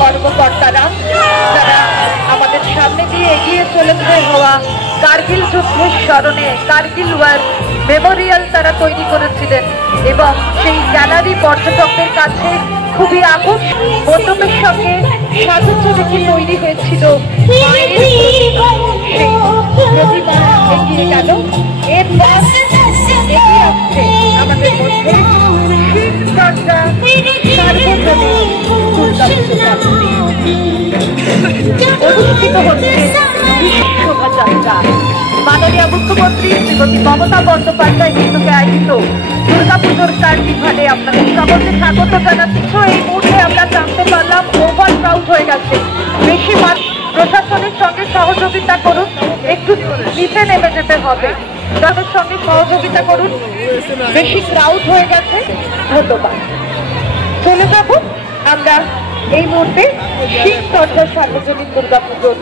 কর্মকর্তারা যারা আমাদের সামনে দিয়ে এগিয়ে চলেছে হওয়া কার্গিল যুদ্ধের স্মরণে কার্গিল ওয়ার মেমোরিয়াল তারা তৈরি করেছিলেন এবং সেই গ্যালারি পর্যটকদের কাছে খুবই আকর্ষণীয় মণ্ডপের সঙ্গে সাজসজ্জাটি তৈরি হয়েছিল। সেই প্রতিমা এগিয়ে গেল, এরপর এগিয়ে আসছে আমাদের মধ্যে অনুষ্ঠিত হচ্ছে শোভাযাত্রা। মাননীয় মুখ্যমন্ত্রী শ্রীমতী মমতা বন্দ্যোপাধ্যায় নেতৃত্বে আয়োজিত দুর্গাপুজোর কার্নিভালে আপনাদের সকলকে স্বাগত জানাচ্ছি। এই মুহূর্তে আমরা জানতে পারলাম ওভার ক্রাউড হয়ে গেছে, বেশি প্রশাসনের সঙ্গে সহযোগিতা করুন, একটু নিচে নেমে যেতে হবে, তাদের সঙ্গে সহযোগিতা করুন, বেশি ক্রাউড হয়ে গেছে। ধন্যবাদ। চলে যাব আমরা এই মুহূর্তে শিবচর্চা সার্বজনীন দুর্গাপুজোর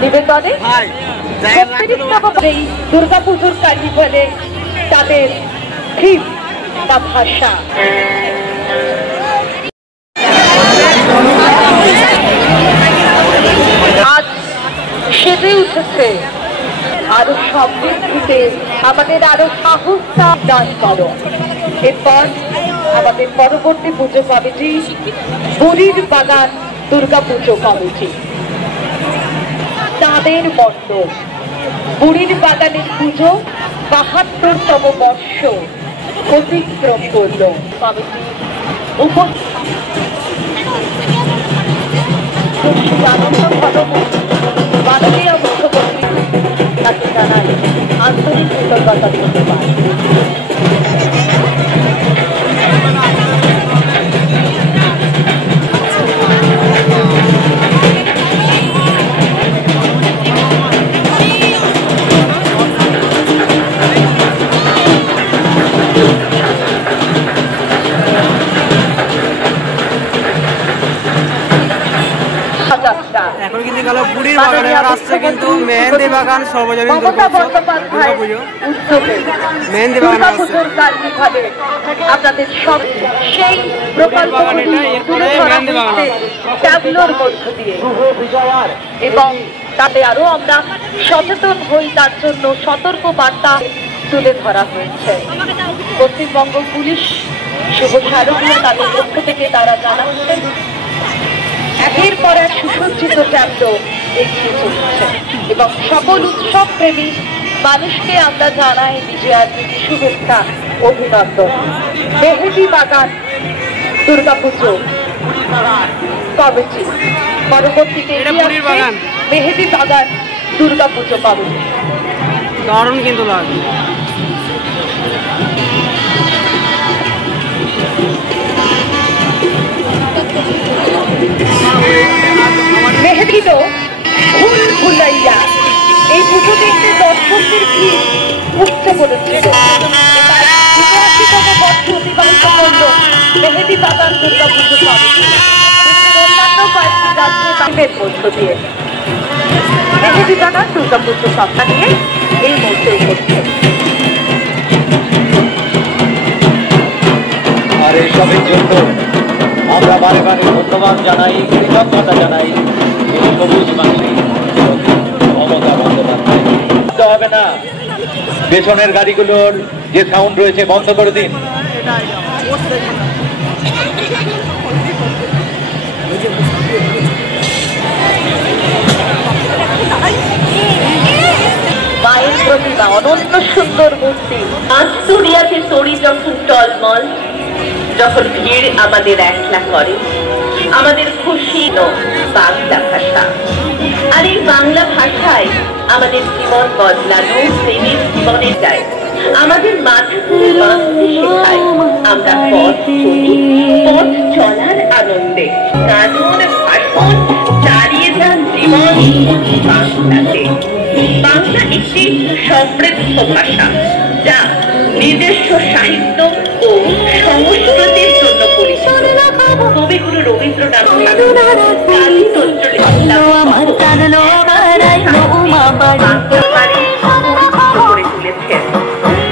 নিবেদনে। এই দুর্গাপুজোর কার্নিভালে তাদের থিম বা ভাষা আজ সেজে উঠেছে। আরো সমৃদ্ধিতে আমাদের আরো সাহস দান করো। এরপর আমাদের পরবর্তী পুজো কমিটি বুড়ির বাগান দুর্গাপুজো কমিটি, তাদের মণ্ডপ বুড়ির বাগানের পুজো ৭২তম বর্ষ অতিক্রম করল। কমিটি মাননীয় মুখ্যমন্ত্রী তাকে জানাই আন্তরিক কৃতজ্ঞতা ধন্যবাদ। এখন কিন্তু গেল বুড়ির বাগানে, আসছে কিন্তু মেহেন্দি বাগান সর্বজনীন মেহেন্দি বাগান আসছে। আপনাদের সব সেই ট্যাবলোর মধ্য দিয়ে এবং তাতে আরো আমরা সচেতন হই, তার জন্য সতর্ক বার্তা তুলে ধরা হয়েছে। পশ্চিমবঙ্গ পুলিশ শুভ শারদীয় তাদের পক্ষ থেকে তারা জানাচ্ছেন একের পর এক সুসজ্জিত ট্যাবলো এগিয়ে চলছে এবং সকল উৎসব প্রেমী মানুষকে আমরা জানাই বিজয়ার শুভেচ্ছা অভিনন্দন। মেহেদি বাগান দুর্গাপুজো কমিটি পরবর্তীতে মেহেদি বাগান দুর্গাপুজো কমিটি দারুণ কিন্তু লাগে। মেহেদিরও ভুল ভুলাইয়া এই পুজো দেখতে দর্শকদের ভিড় উঠতে পড়েছিল। ৮২তম বর্ষ অতিবাহিত করল মেহেদি বাগান দুর্গাপুজো কমিটি অন্যান্য কয়েকটি রাজ্যের মধ্য দিয়ে। মেহেদি বাগান দুর্গাপুজো সপ্তাহ নিয়ে এই মুহূর্তে উপস্থিত। আর এসবের জন্য আমরা বারে বারে ধন্যবাদ জানাই, কৃতজ্ঞতা জানাই সবুজ বাঙালি মমতা বন্দ্যোপাধ্যায়। হবে না, পেছনের গাড়িগুলোর যে সাউন্ড রয়েছে বন্ধ করে দিন। মায়ের প্রতিমা অনন্য সুন্দর মূর্তি। আজ দুনিয়াতে তরি যখন টলমল, যখন ভিড় আমাদের একলা করে, আমাদের খুশি বাংলা ভাষা। আর এই বাংলা ভাষায় আমাদের জীবন বদলানো, প্রেমের জীবনে যায়, আমাদের মাথা তুলে বাঁচতে শেখায়। আমরা পথ চলি, পথ চলার আনন্দে গান ভাষণ চালিয়ে যান জীবন বাংলাতে। বাংলা একটি সমৃদ্ধ ভাষা যা নিজস্ব সাহিত্য ও সংস্কৃতির জন্য পরিচিত। কবিগুরু রবীন্দ্রনাথ ঠাকুর, কাজী নজরুল ইসলাম করে তুলেছেন।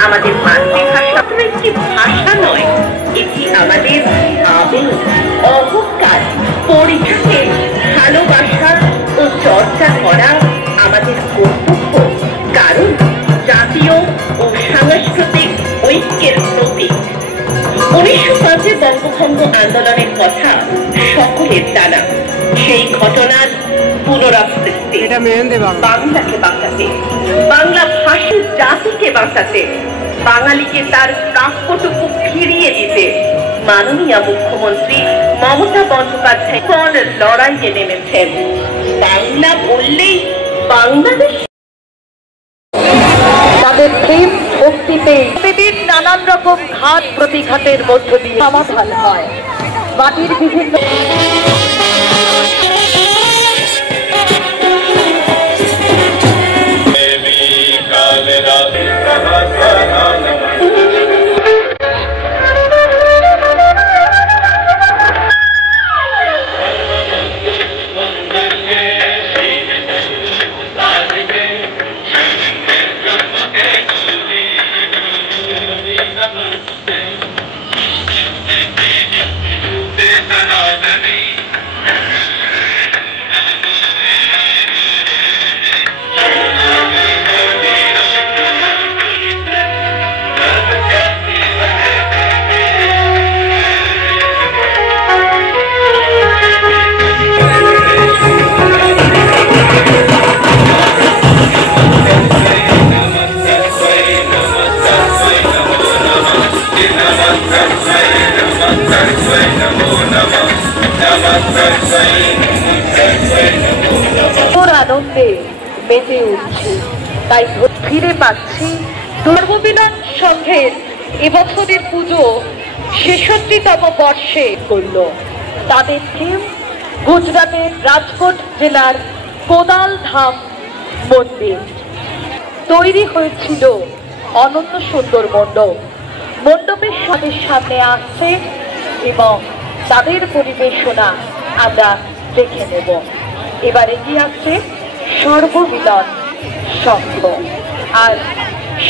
আমাদের মাতৃভাষা তো একটি ভাষা নয়, এটি আমাদের আবেগ, অহংকার, পরিচয় আমাদের কর্তব্য, কারণ জাতীয় ও সাংস্কৃতিক ঐক্যের প্রতীক। 1905 বঙ্গভঙ্গ আন্দোলনের কথা সকলের জানা। সেই ঘটনার পুনরাবৃত্তি, বাংলাকে বাঁচাতে, বাংলা ভাষী জাতিকে বাঁচাতে, বাঙালিকে তার প্রাপ্যটুকু ফিরিয়ে দিতে মাননীয় মুখ্যমন্ত্রী মমতা বন্দ্যোপাধ্যায় কোন লড়াইয়ে নেমেছেন। বাংলা বললেই বাংলাদেশ। তাদের প্রেম ভক্তিতে প্রতিদিন নানান রকম ঘাত প্রতিঘাতের মধ্য দিয়ে সমাধান হয়। মাটির বিভিন্ন আনন্দে মেতে উঠছে। তাই ফিরে পাচ্ছি ধর্মবিধান সংঘের এবছরের পুজো ৬৬তম বর্ষে করল। তাদের থিম গুজরাটের রাজকোট জেলার কোদাল ধাম মন্দির। তৈরি হয়েছিল অনন্য সুন্দর মণ্ডপ। মণ্ডপের সামনে আসছে এবং তাদের পরিবেশনা আমরা দেখে নেব। এবার এগিয়ে আসছে সর্বমিলন সংঘ। আর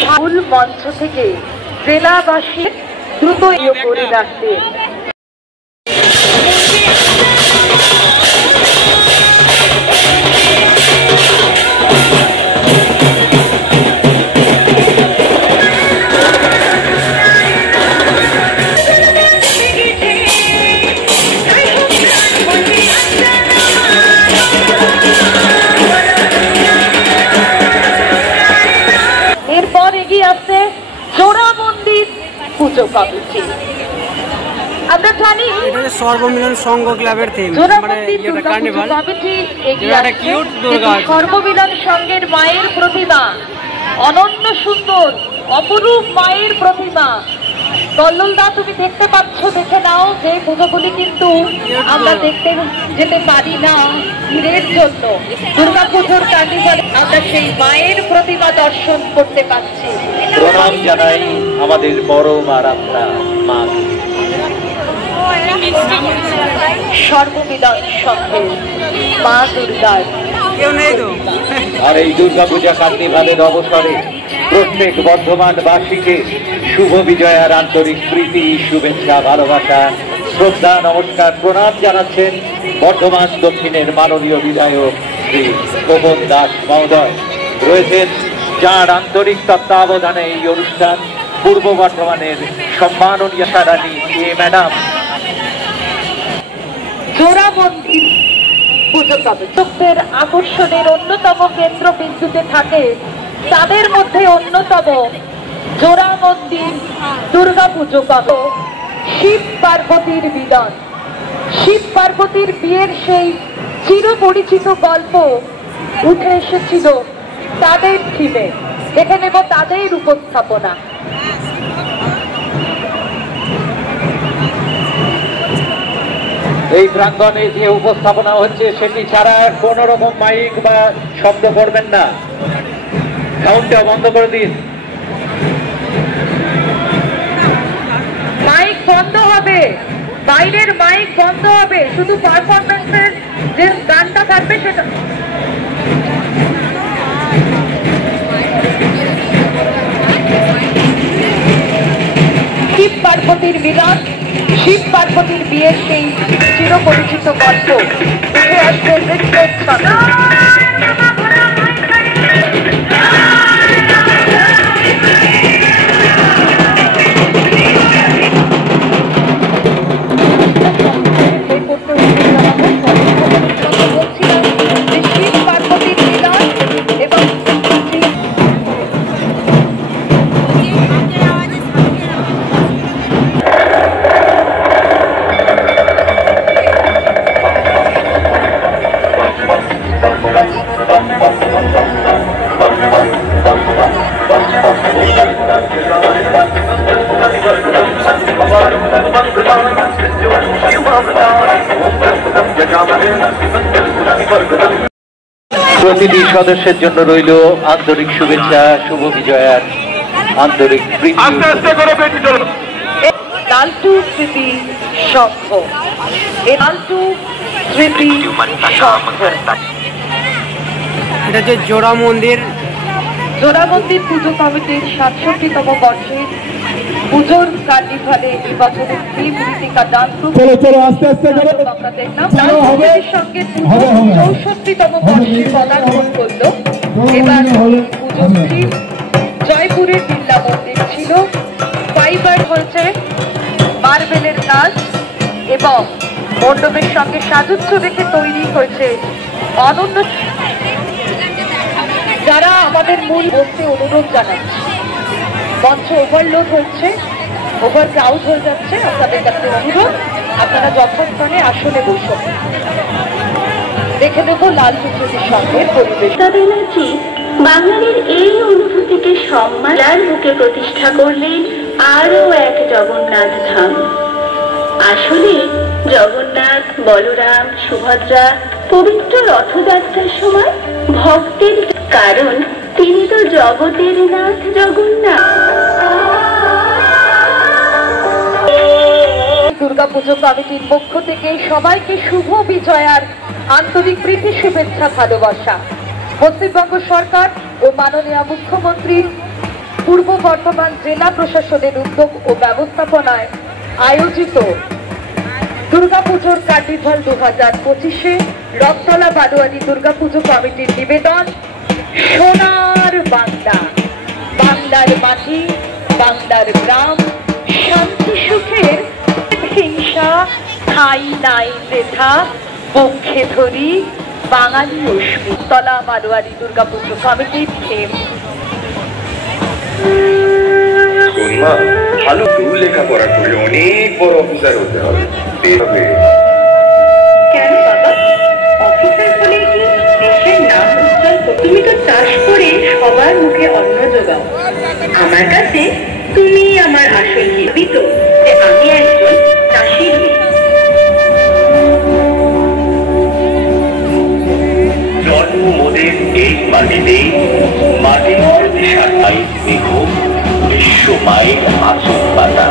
মূল মঞ্চ থেকে জেলাবাসী দ্রুত করে রাখতে জোড়া মন্দির পুজো কমিটি। আমরা জানি সর্বমিলন সংঘ ক্লাবের থিম, মানে এটা কার্নিভাল কমিটি এগিয়ে সর্বমিলন সংঘের মায়ের প্রতিমা, অনন্য সুন্দর অপরূপ মায়ের প্রতিমা। কল্লোলদা তুমি দেখতে পাচ্ছ, দেখে নাও যে পুজোগুলি কিন্তু আমরা দেখতে যেতে পারি না ভিড়ের জন্য। দুর্গাপুজোর কার্নিভালে আমরা সেই মায়ের প্রতিমা দর্শন করতে পাচ্ছি। প্রণাম জানাই আমাদের বড় মারাত্মা মা। সর্বমিলন সংঘের মা দুর্গার আর এই দুর্গাপূজা কার্নিভালের অবসরে প্রত্যেক বর্ধমানবাসীকে শুভ বিজয়ার আন্তরিক প্রীতি, শুভেচ্ছা, ভালোবাসা, শ্রদ্ধা, নমস্কার, প্রণাম জানাচ্ছেন বর্ধমান দক্ষিণের মাননীয় বিধায়ক শ্রী পবন দাস মহোদয়। রয়েছেন যার আন্তরিক তত্ত্বাবধানে এই অনুষ্ঠান পূর্ব বর্ধমানের সম্মাননীয় রানী এ ম্যাডাম। জোড়া মন্দির পুজো কমিটির আকর্ষণের অন্যতম কেন্দ্রবিন্দুতে থাকে। তাদের মধ্যে অন্যতম জোড়া মন্দির দুর্গা পুজো কমিটি। শিব পার্বতীর মিলন, শিব পার্বতীর বিয়ের সেই চিরপরিচিত গল্প উঠে এসেছিল তাদের থিমে। দেখে নেব তাদের উপস্থাপনা। এই প্রাঙ্গণে যে উপস্থাপনা হচ্ছে সেটি ছাড়া কোন রকম মাইক বা শব্দ করবেন না, সাউন্ডটা বন্ধ করে দিন। মাইক বন্ধ হবে, বাইরের মাইক বন্ধ হবে, শুধু পারফরমেন্সের যে গানটা থাকবে সেটা। শিব পার্বতীর মিলন, শিব পার্বতীর বিয়ের সেই চিরপরিচিত গল্প উঠে আসবে নৃত্যের ছলে। প্রতিটি সদস্যের জন্য রইল আন্তরিক শুভেচ্ছা, শুভ বিজয়ার আন্তরিক প্রীতি। লালটু স্মৃতি সংঘ, এই লালটু স্মৃতি সংঘ, এটা যে জোড়া মন্দির পুজো কমিটির 67তম বর্ষের পুজোর কার্নিভালে এই বছরের থিম গীতিকা ডান্স আমরা দেখলাম। লালটুর সঙ্গে পুজো 64তম বর্ষে পদার্পণ করল। এবার পুজোর থিম জয়পুরের বিড়লা মন্দির ছিল। ফাইবার হয়েছে মার্বেলের কাজ এবং মণ্ডপের সঙ্গে সাজুজ্য রেখে তৈরি হয়েছে অনন্য। যারা আমাদের মূল বলতে অনুরোধ জানাচ্ছে, মঞ্চ ওভারলোড হচ্ছে, ওভার ক্রাউড হয়ে যাচ্ছে, আপনাদের কাছে অনুরোধ আপনারা যথাস্থানে আসলে বসুন। দেখে নেব লালটু স্মৃতি সংঘের পরিবেশ। ব্যানার্জি বাঙালির এই অনুভূতিকে সম্মানের বুকে প্রতিষ্ঠা করলেন আরও এক জগন্নাথ ধাম। আসলে জগন্নাথ, বলরাম, সুভদ্রা পবিত্র রথযাত্রার সময় ভক্তের, কারণ তিনি তো জগতের নাথ জগন্নাথ। দুর্গাপুজো কমিটির পক্ষ থেকে সবাইকে শুভ বিজয়ার আন্তরিক প্রীতি, শুভেচ্ছা, ভালোবাসা। পশ্চিমবঙ্গ সরকার ও মাননীয় মুখ্যমন্ত্রীর পূর্ব বর্ধমান জেলা প্রশাসনের উদ্যোগ ও ব্যবস্থাপনায় আয়োজিত দুর্গাপুজোর কার্নিভাল 2025-এ রথতলা বারোয়ারি দুর্গাপুজো কমিটির নিবেদন সোনার বাংলা, বাংলার মাটি, বাংলার গ্রাম, শান্তি সুখের হিংসা ঠাই নাই বৃথা, পক্ষে ধরি বাঙালি অশ্মি। তলা বারোয়ারি দুর্গাপুজো কমিটির থিম। ভালো লেখাপড়া করলে অনেক বড় অফিসার হতে হবে। কেন বাবা, অফিসার হলে কি দেশের নাম উজ্জ্বল? তুমি তো চাষ করে সবার মুখে অন্ন যোগাও। আমার কাছে তুমি আমার আসল জীবিত যে আমি একজন চাষির মেয়ে। জন্ম মোদের এই মাটিতে, মাটির প্রতি সারাই স্নেহ, বিশ্ব মায়ের আসল পাতা।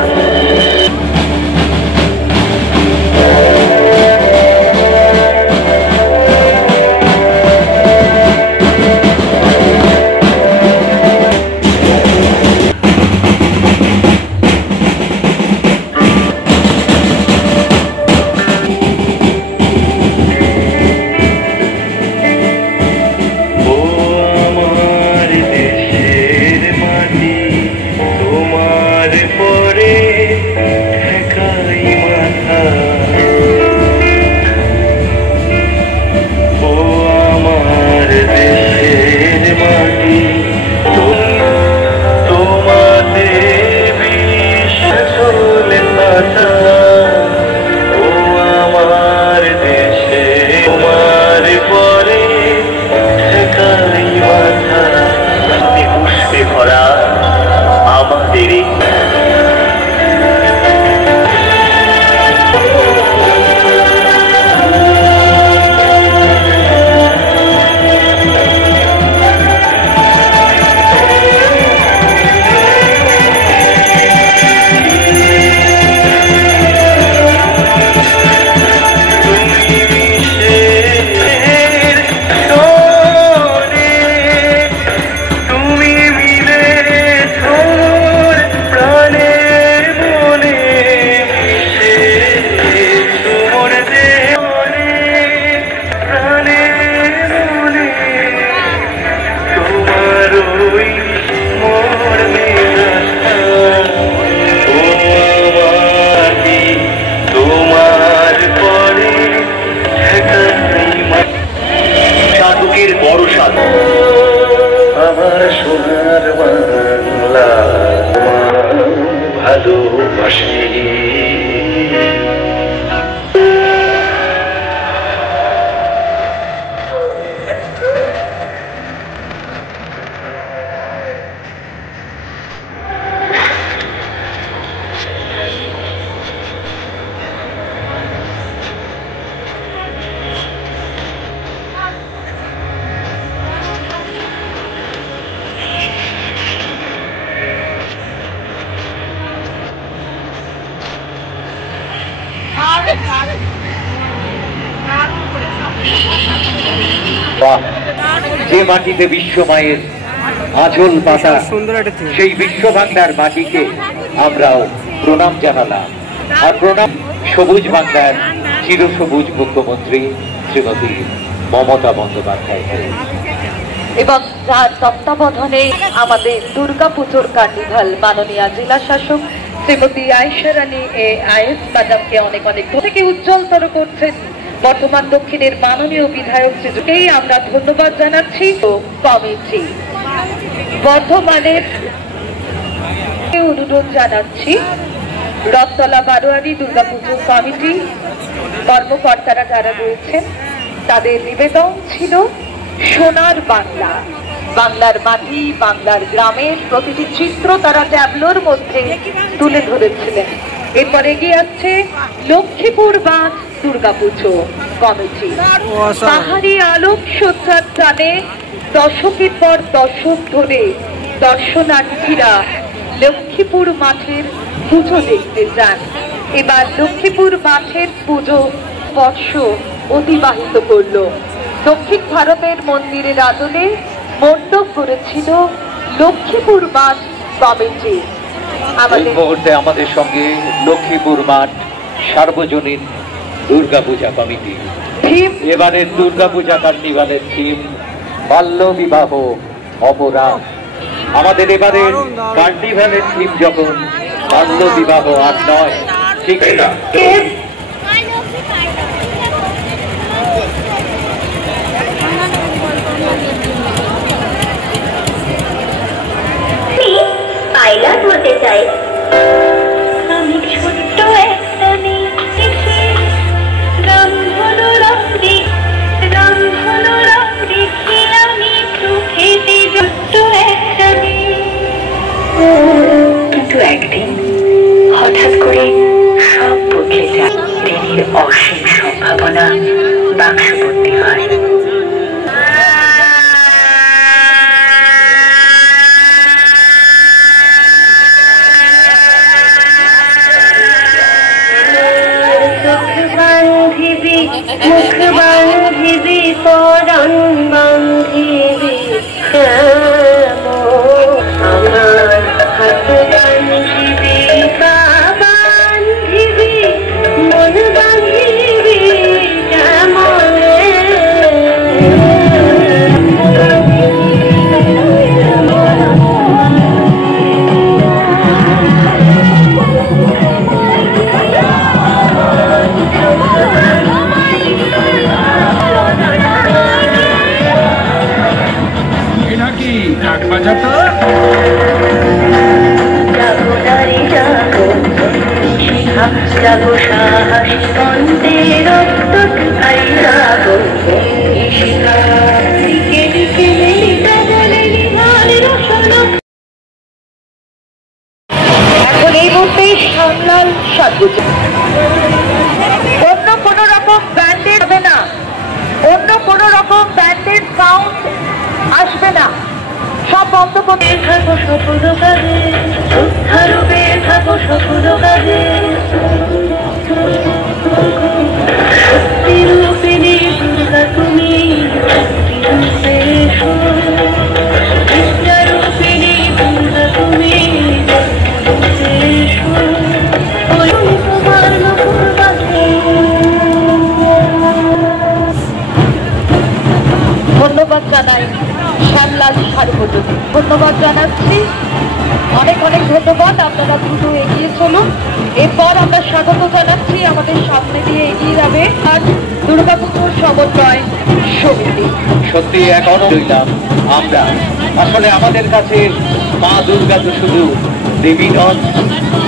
বাহ, যে মাটিতে বিশ্ব মায়ের আঁচল পাতা, সেই বিশ্ব বাংলার মাটিকে আমরাও প্রণাম জানালাম। আর প্রণাম সবুজ বাংলার চিরসবুজ মুখ্যমন্ত্রী শ্রীমতী মমতা বন্দ্যোপাধ্যায় এবং যার তত্ত্বাবধানে আমাদের দুর্গাপুজোর কার্নিভাল মাননীয় জেলা শাসক শ্রীমতী আয়েশা রানী আইএস ম্যাডামকে অনেক অনেক থেকে উজ্জ্বলতর করছেন বর্তমান দক্ষিণের মাননীয় বিধায়ক শ্রীযুকেই আমরা ধন্যবাদ জানাচ্ছি। কমিটি বর্ধমানের অনুরোধ জানাচ্ছি রথতলা বারোয়ারি দুর্গাপুজো কমিটি কর্মকর্তারা যারা রয়েছেন তাদের নিবেদন ছিল সোনার বাংলা, বাংলার মাটি, বাংলার গ্রামের প্রতিটি চিত্র তারা ট্যাবলোর মধ্যে তুলে ধরেছিলেন। এরপর এগিয়ে আসছে লক্ষ্মীপুর বাঁধ দুর্গাপুজো কমিটি। পাহাড়ি আলোক সজ্জার টানে দশকের পর দশক ধরে দর্শনার্থীরা লক্ষ্মীপুর মাঠের পুজো দেখতে যান। এবার লক্ষ্মীপুর মাঠের পুজো বর্ষ অতিবাহিত করল। দক্ষিণ ভারতের মন্দিরের আদলে মণ্ডপ করেছিল লক্ষ্মীপুর মাঠ কমিটি। এই মুহূর্তে আমাদের সঙ্গে লক্ষ্মীপুর মাঠ সার্বজনীন দুর্গাপূজা কমিটি। এবারের দুর্গাপূজা কার্নিভালের থিম বাল্য বিবাহ অপরাধ। আমাদের এবারের কার্নিভালের থিম যখন বাল্য বিবাহ আর নয়, ঠিক না? পাইলট হতে চাই। আমি ছোট্ট একটা মেয়ে, রাম হলো রাত্রি, রাম হলো রাত্রি, আমি চোখেতে ছোট্ট একটা মেয়ে। কিন্তু একদিন হঠাৎ করে সব বদলে যায়। দিনের অসীম সম্ভাবনা বাক্সবন্দী হয়। মুখ বান্ধিবি পরাণ বান্ধিবি আমার হাত বান্ধিবি পা বান্ধিবি মন বান্ধিবি যাবো সাহসী কণ্ঠে রক্ত খাই যাবো শিখা দিকে দিকে এখন এই মুহূর্তে সামলাল সাজুজ। অন্য কোন রকম ব্যান্ডেড হবে না, অন্য কোন রকম ব্যান্ডেড সাউন্ড আসবে না, সব বন্ধ করতে থাকো সফল কাজে, উদ্ধারবে থাকো সফল কাজে। সত্যিরূপিণী দুর্গা তুমি, বিদ্যারূপিণী দুর্গা তুমি, ধন্যবাদ জানাই শ্যামলাল সারপতি, ধন্যবাদ জানাচ্ছি, অনেক অনেক ধন্যবাদ। আপনারা দ্রুত এগিয়ে চলুন। এরপর আমরা স্বাগত জানাচ্ছি আমাদের সামনে দিয়ে এগিয়ে যাবে আর দুর্গাপুজোর সমন্বয় সমিতি। সত্যি এখনো রইলাম আমরা। আসলে আমাদের কাছে মা দুর্গা তো শুধু দেবী নন,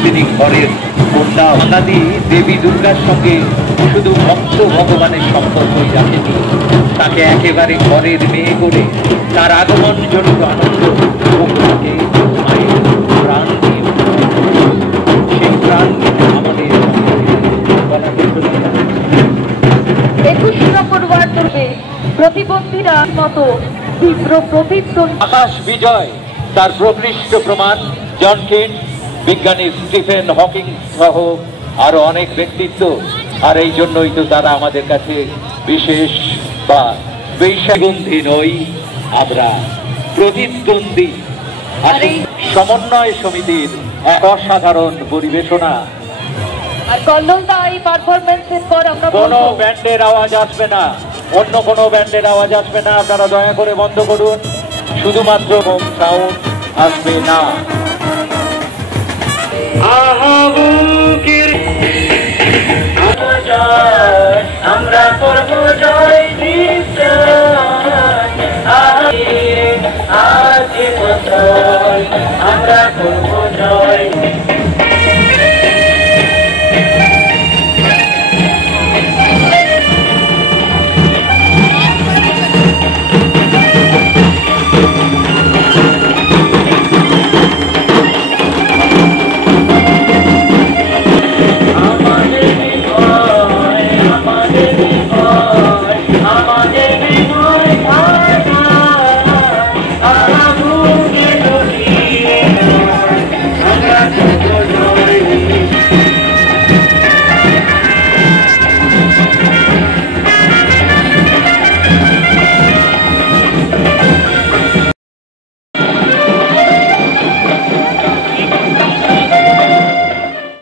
তিনি ঘরের কন্যা। অনাদি দেবী দুর্গার সঙ্গে শুধু ভক্ত ভগবানের সম্পর্কই রাখেনি, তাকে একেবারে ঘরের মেয়ে করে তার আগমন জনিত আনন্দ তাকে মায়ের প্রাণ দিয়ে, সেই প্রাণ আমাদের 21 নম্বর ওয়ার্ড ধরবে প্রতিবন্ধীরা মতো তীব্র প্রতিদ্বন্দ্বী। আকাশ বিজয় তার প্রকৃষ্ট প্রমাণ। জন কিড, বিজ্ঞানী স্টিফেন হকিং সহ আরো অনেক ব্যক্তিত্ব। আর এই জন্যই তো তারা আমাদের কাছে বিশেষ বা বৈশাগন্ধী নই, আমরা প্রতিদ্বন্দ্বী। সমন্বয় সমিতির এক অসাধারণ পরিবেশনা। আর কল্লোলদা এই পারফরমেন্সের পর আমরা কোনো ব্যান্ডের আওয়াজ আসবে না, অন্য কোনো ব্যান্ডের আওয়াজ আসবে না, আপনারা দয়া করে বন্ধ করুন। শুধুমাত্র সাউন্ড আসবে না। আমরা করব জয় আমরা করব জয়।